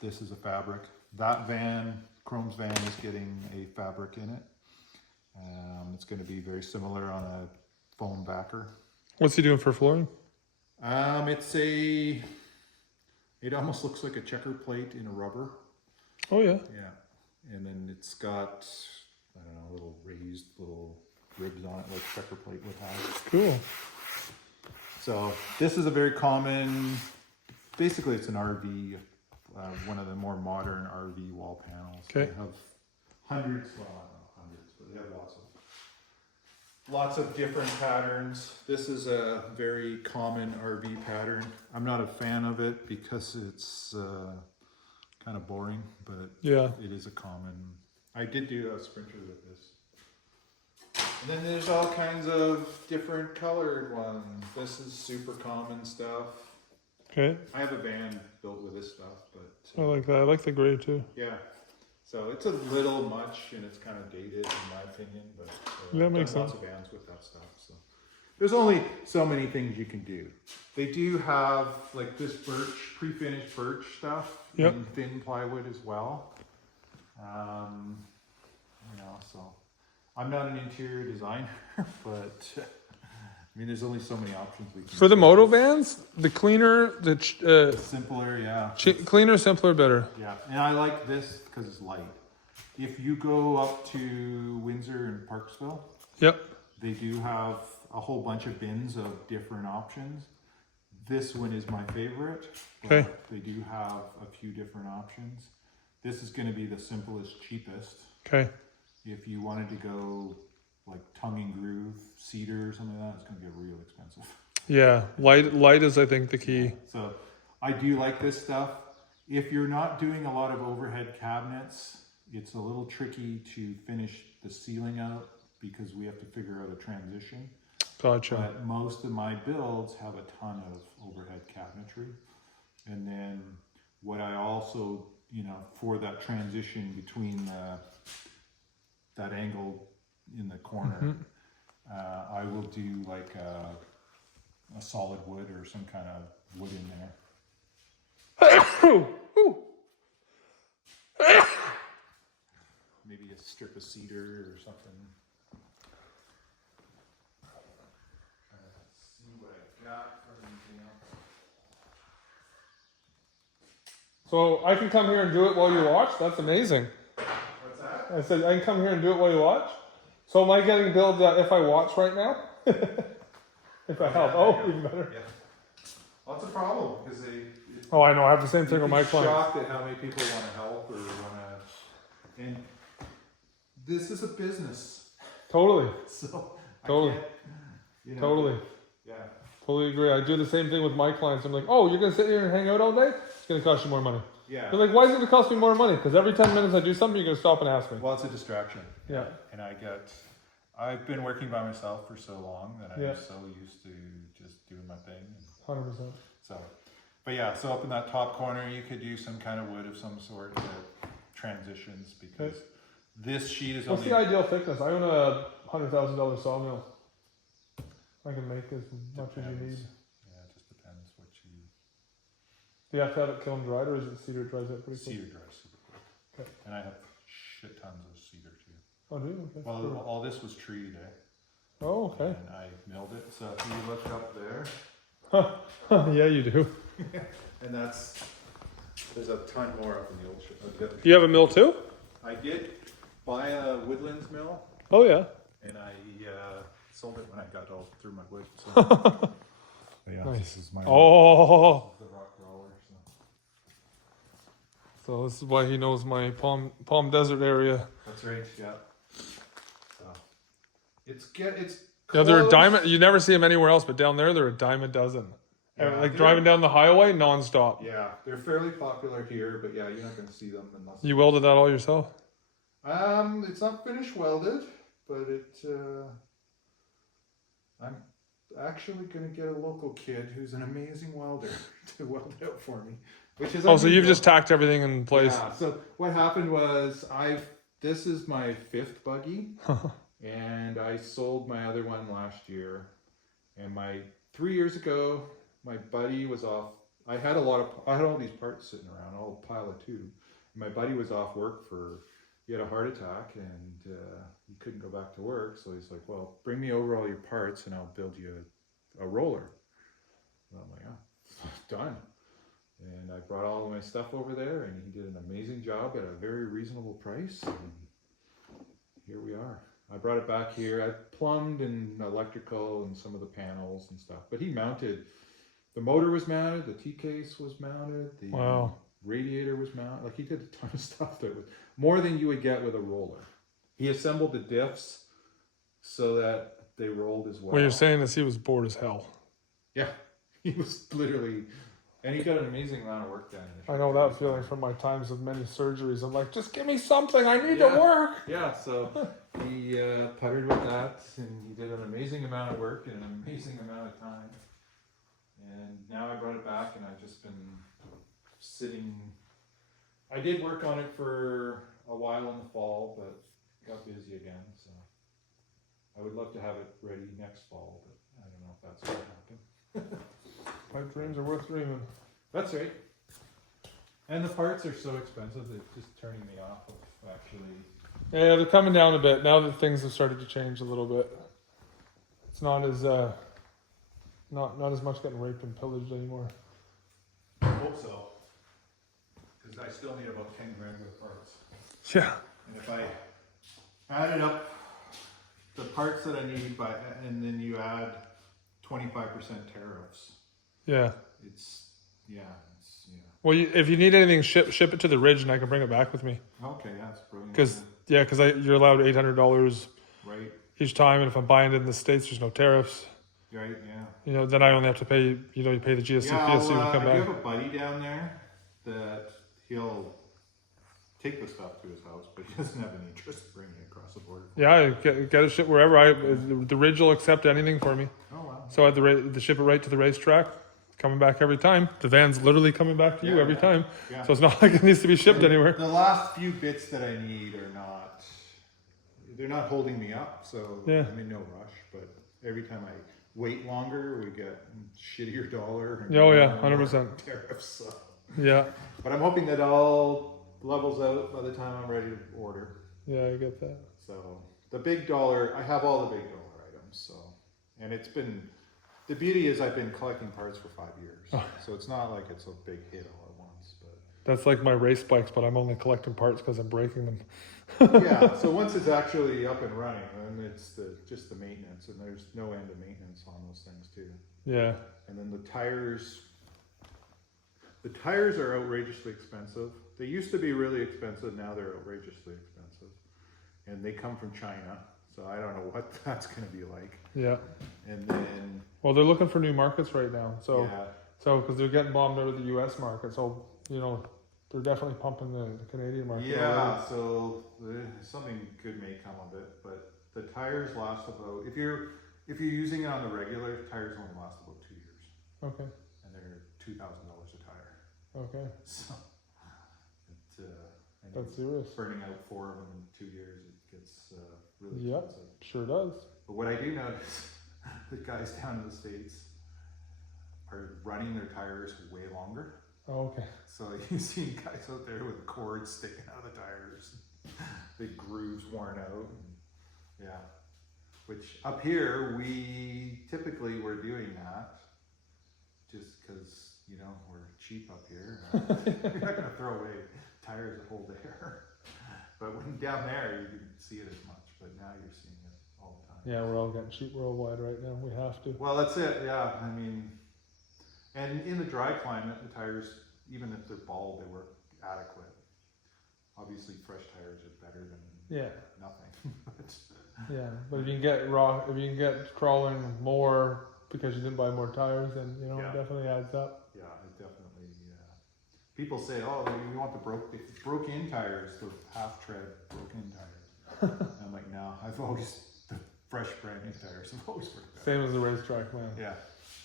this is a fabric. That van, Chrome's van, is getting a fabric in it. It's going to be very similar on a foam backer. What's he doing for flooring? It almost looks like a checker plate in a rubber. Oh yeah. Yeah. And then it's got, I don't know, little raised little ribs on it like checker plate would have. Cool. So this is a very common, basically it's an RV, one of the more modern RV wall panels. Okay. They have hundreds, well I don't know hundreds, but they have lots of different patterns. This is a very common RV pattern. I'm not a fan of it because it's kind of boring, but Yeah. it is a common. I did do a sprinter with this. And then there's all kinds of different colored ones. This is super common stuff. Okay. I have a van built with this stuff, but I like that. I like the gray too. yeah. So it's a little much and it's kind of dated in my opinion, but That I've makes done sense. lots of vans with that stuff. So there's only so many things you can do. They do have like this birch, pre-finished birch stuff Yep. in thin plywood as well. You know, so I'm not an interior designer, but I mean, there's only so many options we can. For the Moto vans, the cleaner, Simpler, yeah. cleaner, simpler, better. Yeah, and I like this because it's light. If you go up to Windsor and Parksville, Yep. they do have a whole bunch of bins of different options. This one is my favorite. but Okay. They do have a few different options. This is going to be the simplest, cheapest. Okay. If you wanted to go like tongue and groove, cedar or something like that, it's going to get real expensive. Yeah. Light is, I think, the key. So I do like this stuff. If you're not doing a lot of overhead cabinets, it's a little tricky to finish the ceiling out because we have to figure out a transition. Gotcha. But most of my builds have a ton of overhead cabinetry. And then what I also, you know, for that transition between that angle in the corner, I will do like a solid wood or some kind of wood in there. Maybe a strip of cedar or something. See what I got for anything else. So I can come here and do it while you watch? That's amazing. What's that? I said I can come here and do it while you watch? So am I getting billed if I watch right now? If I help. Oh, even better. Yeah. Well, that's a problem because Oh, I know. I have the same thing with my I'm clients. shocked at how many people want to help or want to. And this is a business, Totally. so Totally. I can't, you know, Totally. Yeah. Totally agree. I do the same thing with my clients. I'm like, oh, you're going to sit here and hang out all day? It's going to cost you more money. Yeah. They're like, why is it going to cost me more money? Because every 10 minutes I do something, you're going to stop and ask me. Well, it's a distraction. Yeah. And I've been working by myself for so long that I'm Yeah. so used to just doing my thing. 100%. So, but yeah, so up in that top corner, you could do some kind of wood of some sort that transitions because this sheet is What's only. the ideal thickness? I own a $100,000 sawmill. I can make as much as you need. Yeah, it just depends what you. Do you have to have it kiln dried or is it cedar dries out pretty quick? Cedar dries super quick. Okay. And I have shit tons of cedar too. Oh, do you? Okay. Well, Cool. all this was treed, eh? Oh, okay. And I milled it. So if you look up there, Yeah, you do. and there's a ton more up in the old ship. You have a mill too? I did buy a woodlands mill, Oh, yeah. and I sold it when I got all through my wood. So. But yeah, Nice. this is my Oh. the rock roller. So. So this is why he knows my Palm Desert area. That's right. Yeah. So it's Yeah, they're a close. diamond. You never see them anywhere else, but down there, they're a dime a dozen. Yeah, Like they're- driving down the highway, nonstop. Yeah, they're fairly popular here, but yeah, you're not going to see them unless. You welded that all yourself? It's not finished welded, but I'm actually going to get a local kid who's an amazing welder to weld it out for me, which is. Oh, so you've unusual. just tacked everything in place. Yeah. So what happened was this is my 5th buggy, and I sold my other one last year, and 3 years ago, my buddy was off I had all these parts sitting around, all a pile of tube. My buddy was off work he had a heart attack and he couldn't go back to work. So he's like, well, bring me over all your parts and I'll build you a roller. And I'm like, oh, done. And I brought all of my stuff over there and he did an amazing job at a very reasonable price. And here we are. I brought it back here. I plumbed and electrical and some of the panels and stuff. But he mounted, the motor was mounted, the T-case was mounted, the Wow. radiator was mounted. Like he did a ton of stuff that was more than you would get with a roller. He assembled the diffs so that they rolled as well. What you're saying is he was bored as hell. Yeah, he was literally, and he got an amazing amount of work done. I know that feeling from my times of many surgeries. I'm like, just give me something. I need to work. Yeah, so he puttered with that, and he did an amazing amount of work in an amazing amount of time. And now I brought it back, and I've just been sitting. I did work on it for a while in the fall, but got busy again. So I would love to have it ready next fall, but I don't know if that's going to happen. My dreams are worth dreaming. That's right. And the parts are so expensive, it's just turning me off of actually. Yeah, they're coming down a bit now that things have started to change a little bit. It's not as not as much getting raped and pillaged anymore. I hope so. Because I still need about 10 grand worth of parts. Yeah. And if I added up the parts that I need and then you add 25% tariffs, Yeah. it's. Well, if you need anything, ship it to the Ridge, and I can bring it back with me. Okay, yeah, that's brilliant. Because you're allowed $800 right, each time, and if I'm buying it in the States, there's no tariffs. right, yeah. Then I only have to pay. You pay the GST, Yeah, PSC and come I back. do have a buddy down there that he'll take the stuff to his house, but he doesn't have any interest in bringing it across the border. Yeah, get it shipped wherever. The Ridge will accept anything for me. Oh wow. So I had to ship it right to the racetrack. Coming back every time. The van's literally coming back to you every time. Yeah. So it's not like it needs to be shipped anywhere. The last few bits that I need they're not holding me up, so Yeah. I'm in no rush. But every time I wait longer, we get shittier dollar. And Oh yeah, more 100%. tariffs. So. Yeah. But I'm hoping that all levels out by the time I'm ready to order. Yeah, I get that. So the big dollar, I have all the big dollar items. So, and it's been. The beauty is I've been collecting parts for 5 years, so it's not like it's a big hit all at once. But That's like my race bikes, but I'm only collecting parts because I'm breaking them. yeah, so once it's actually up and running, then it's just the maintenance, and there's no end of maintenance on those things too. Yeah. And then the tires are outrageously expensive. They used to be really expensive, now they're outrageously expensive. And they come from China, so I don't know what that's going to be like. Yeah. And then Well, they're looking for new markets right now. So, yeah. because they're getting bombed out of the U.S. market. So, they're definitely pumping the Canadian market. Yeah, already. so something good may come of it, but the tires last about, if you're using it on the regular, tires only last about 2 years, Okay. and they're $2,000 a tire. Okay. So and That's serious. burning out 4 of them in 2 years, it gets really Yep. expensive. Sure does. But what I do notice, the guys down in the States are running their tires way longer. Oh, okay. So you see guys out there with cords sticking out of the tires, big grooves worn out. And yeah, which up here we're doing that just because we're cheap up here. You're not gonna throw away tires that hold air. But when down there you didn't see it as much, but now you're seeing it all the time. Yeah, we're all getting cheap worldwide right now. We have to. Well, that's it. Yeah, I mean. And in the dry climate, the tires, even if they're bald, they work adequate. Obviously, fresh tires are better than nothing. Yeah, but if you can get crawling more because you didn't buy more tires, then it definitely adds up. Yeah, it definitely. People say, "Oh, you want the broke-in tires, the half-tread broken tires." I'm like, no, the fresh brand new tires have always worked better. Same as the racetrack, man. Yeah.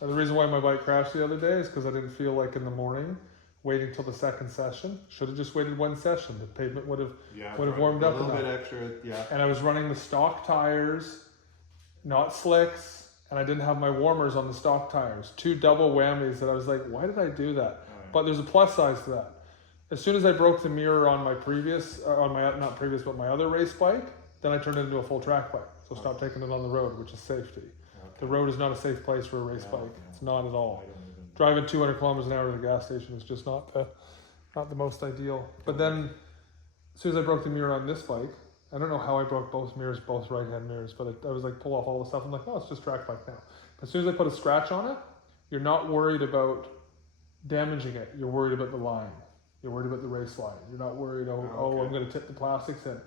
The reason why my bike crashed the other day is because I didn't feel like in the morning waiting till the second session. Should have just waited one session. The pavement would have warmed up a little enough. bit extra. Yeah. And I was running the stock tires, not slicks, and I didn't have my warmers on the stock tires. 2 double whammies that I was like, why did I do that? But there's a plus side to that. As soon as I broke the mirror on my previous, on my, not previous, but my other race bike, then I turned it into a full track bike. So stop taking it on the road, which is safety. The road is not a safe place for a race bike. It's not at all. Driving 200 kilometers an hour to the gas station is just not the most ideal. But then, as soon as I broke the mirror on this bike, I don't know how I broke both mirrors, both right-hand mirrors, but I was like, pull off all the stuff. I'm like, oh, it's just track bike now. As soon as I put a scratch on it, you're not worried about damaging it. You're worried about the line. You're worried about the race line. You're not worried, oh, I'm going to tip the plastics in.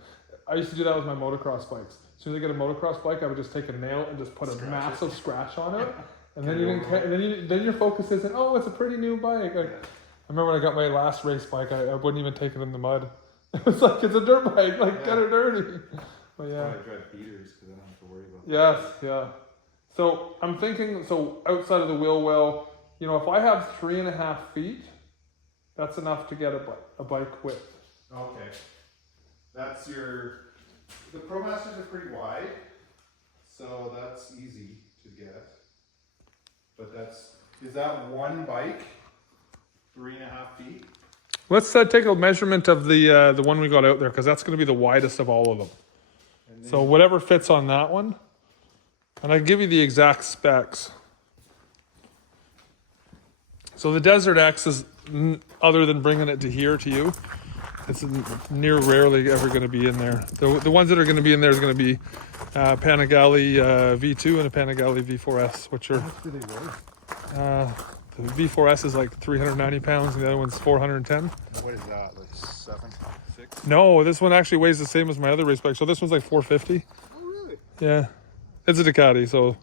I used to do that with my motocross bikes. As soon as I get a motocross bike, I would just take a nail and just put a massive scratch on it. And then then your focus isn't, oh, it's a pretty new bike. Like, I remember when I got my last race bike, I wouldn't even take it in the mud. It was like, it's a dirt bike, like, get it dirty. But yeah. I drive beaters because I don't have to worry about Yes, yeah. So I'm thinking, outside of the wheel well, you know, if I have 3.5 feet, that's enough to get a bike width. Okay. That's the ProMasters are pretty wide, so that's easy to get. But is that one bike, 3.5 feet? Let's take a measurement of the one we got out there, because that's going to be the widest of all of them. So whatever fits on that one, and I give you the exact specs. So the Desert X is, other than bringing it to here to you, it's near rarely ever going to be in there. The ones that are going to be in there is going to be Panigale V2 and a Panigale V4S, which are. How much do they weigh? The V4S is like 390 pounds, and the other one's 410. What is that? Like 7, 6? No, this one actually weighs the same as my other race bike. So this one's like 450. Oh, really? Yeah, it's a Ducati, so.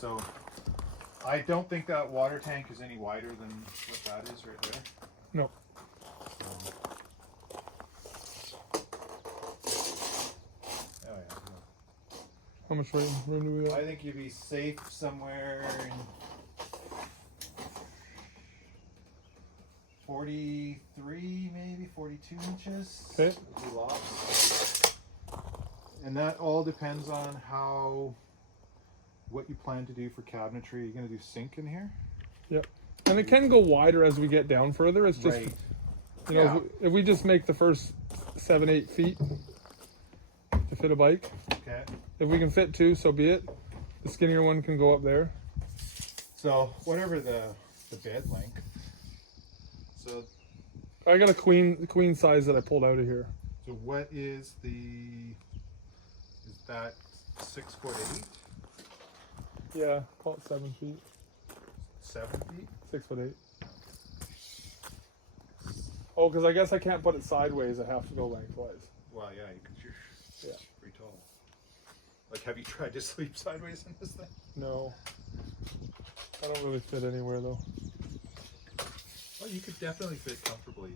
So, I don't think that water tank is any wider than what that is right there. No. Oh yeah. How much room do we got? I think you'd be safe somewhere in 43, maybe 42 inches. Okay. And that all depends on what you plan to do for cabinetry. Are you going to do sink in here? Yep. And it can go wider as we get down further. It's just, Right. you know, if we just make the first 7-8 feet to fit a bike. Okay. If we can fit 2, so be it. The skinnier one can go up there. So whatever the bed length. So I got a queen size that I pulled out of here. so what is that 6'8"? Yeah, call it 7 feet. 7 feet? 6'8". Oh, because I guess I can't put it sideways. I have to go lengthwise. Well, yeah, you can. You're Yeah. pretty tall. Like, have you tried to sleep sideways in this thing? No. I don't really fit anywhere though. Well, you could definitely fit comfortably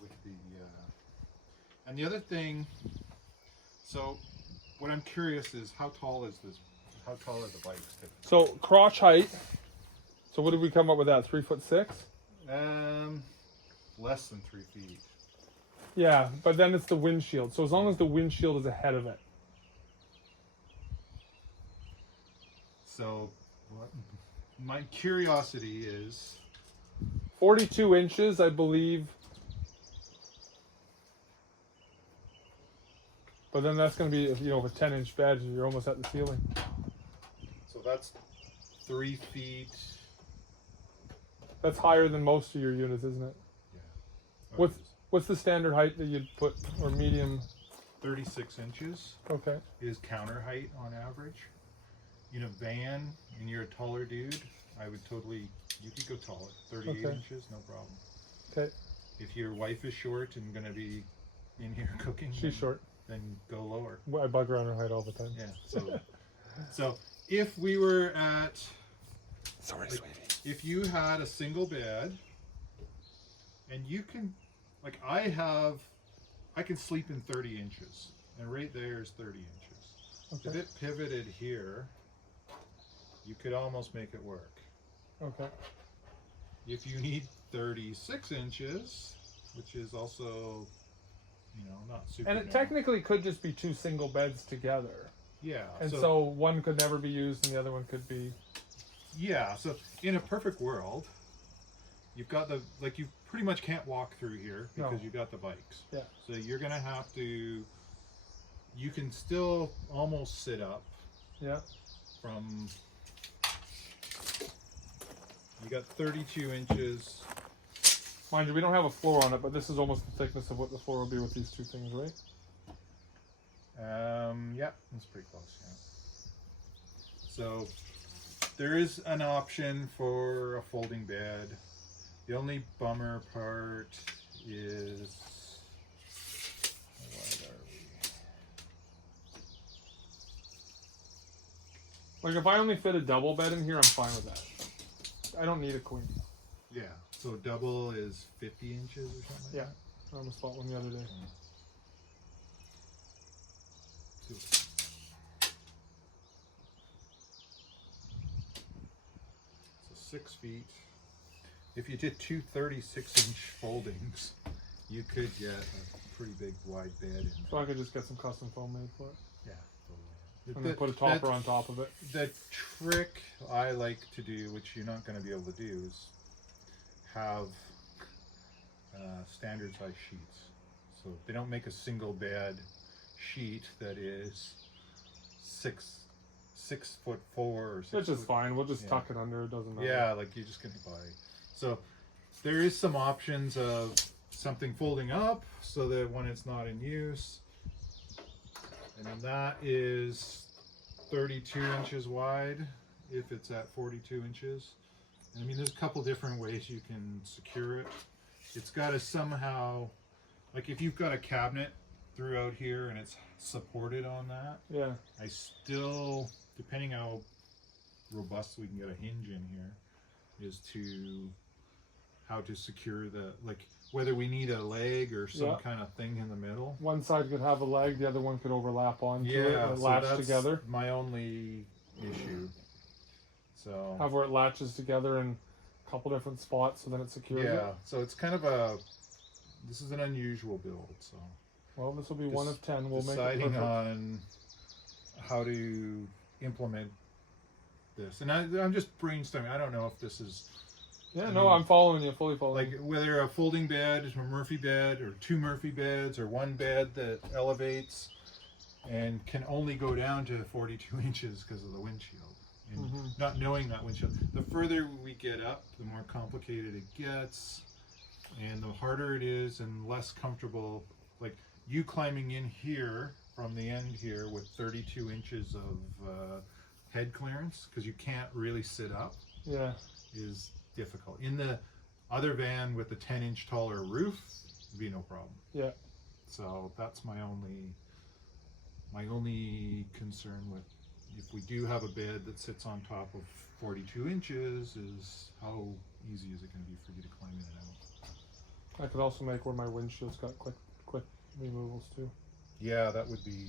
with the. And the other thing, so what I'm curious is how tall is this? How tall are the bikes typically? So crotch height. So what did we come up with that? 3'6"? Less than 3 feet. Yeah, but then it's the windshield. So as long as the windshield is ahead of it. So, my curiosity is 42 inches, I believe. But then that's going to be, you know, with a 10-inch bed, you're almost at the ceiling. so that's 3 feet. That's higher than most of your units, isn't it? Yeah. What's the standard height that you'd put, or medium? 36 inches Okay. is counter height on average. In a van, and you're a taller dude, I would totally, you could go taller. 38 Okay. inches, no problem. Okay. If your wife is short and going to be in here cooking, She's short. then go lower. I bug around her height all the time. Yeah. So if we were at, Sorry, like, if you had a single bed, and you can, like I can sleep in 30 inches, and right there is 30 inches. If Okay. it pivoted here, you could almost make it work. Okay. If you need 36 inches, which is also, not super And it narrow. technically could just be 2 single beds together. Yeah. And so one could never be used and the other one could be. Yeah, so in a perfect world, you've got you pretty much can't walk through here because No. you've got the bikes. Yeah. So you're going to have to, you can still almost sit up Yeah. from, you got 32 inches. Mind you, we don't have a floor on it, but this is almost the thickness of what the floor will be with these two things, right? Yeah, that's pretty close, yeah. So there is an option for a folding bed. The only bummer part is, what are we? Like if I only fit a double bed in here, I'm fine with that. I don't need a queen. Yeah, so double is 50 inches or something like Yeah. that? I almost bought one the other day. So 6 feet. If you did two 36-inch foldings, you could get a pretty big wide bed in So there. I could just get some custom foam made for it. Yeah, And totally. then put a topper on top of it. The trick I like to do, which you're not going to be able to do, is have standard size sheets. So they don't make a single bed sheet that is 6'4" or 6 Which is foot. fine. We'll just Yeah. tuck it under. It doesn't matter. Yeah, like you're just gonna buy. So there is some options of something folding up so that when it's not in use, and then that is 32 inches wide if it's at 42 inches. And I mean, there's a couple different ways you can secure it. It's got to somehow, like if you've got a cabinet throughout here and it's supported on that, Yeah. I still, depending how robust we can get a hinge in here, is to how to secure the, like whether we need a leg or some Yeah. kind of thing in the middle. One side could have a leg, the other one could overlap onto it Yeah, and so latch that's together. my only issue. So Have where it latches together in a couple different spots so then it secures yeah, it. so it's kind of this is an unusual build. So Well, this will be one of 10. We'll make it deciding perfect. on how to implement this, and I'm just brainstorming. I don't know if this is Yeah, I no, mean, I'm following you, fully following like whether a folding bed, a Murphy bed, or two Murphy beds, or one bed that elevates and can only go down to 42 inches because of the windshield. And Mhm. not knowing that windshield, the further we get up, the more complicated it gets, and the harder it is and less comfortable. Like you climbing in here from the end here with 32 inches of head clearance, because you can't really sit up, you. Yeah. is difficult. In the other van with the 10-inch taller roof, would be no problem. Yeah. So that's my only concern with, if we do have a bed that sits on top of 42 inches, is how easy is it going to be for you to climb in and out? I could also make where my windshield's got quick removals too. Yeah, that would be,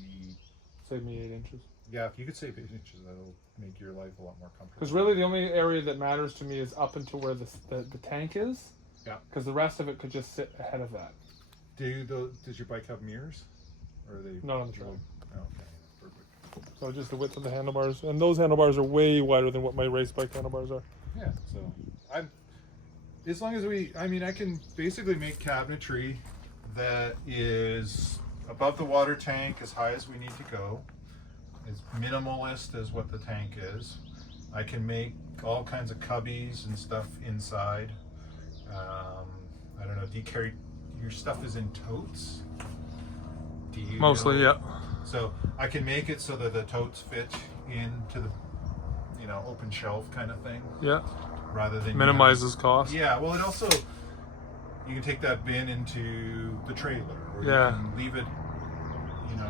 Save me 8 inches. yeah, if you could save 8 inches, that'll make your life a lot more comfortable. Because really the only area that matters to me is up into where the tank is. Yeah. Because the rest of it could just sit ahead of that. Does your bike have mirrors? Or are they Not on the track. Oh, okay, perfect. So just the width of the handlebars. And those handlebars are way wider than what my race bike handlebars are. Yeah, so as long as I can basically make cabinetry that is above the water tank as high as we need to go, as minimalist as what the tank is. I can make all kinds of cubbies and stuff inside. I don't know, do you carry, your stuff is in totes? Do you Mostly, know? yeah. So I can make it so that the totes fit into the, open shelf kind of thing, Yeah. rather than Minimizes cost. Yeah, well, it also, you can take that bin into the trailer, or Yeah. you can leave it,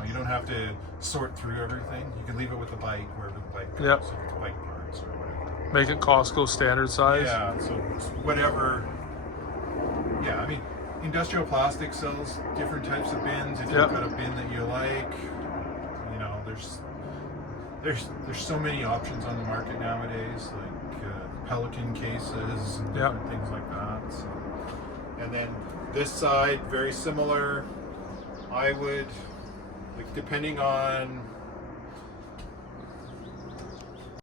you don't have to sort through everything. You can leave it with the bike, wherever the bike goes, Yep. if it's bike parts or whatever. Make it Costco standard size. Yeah, so it's whatever. Yeah, I mean, industrial plastic sells different types of bins. If Yep. you've got a bin that you like, there's there's so many options on the market nowadays, like Pelican cases and different things like that. So. And then this side, very similar. I would, like, depending on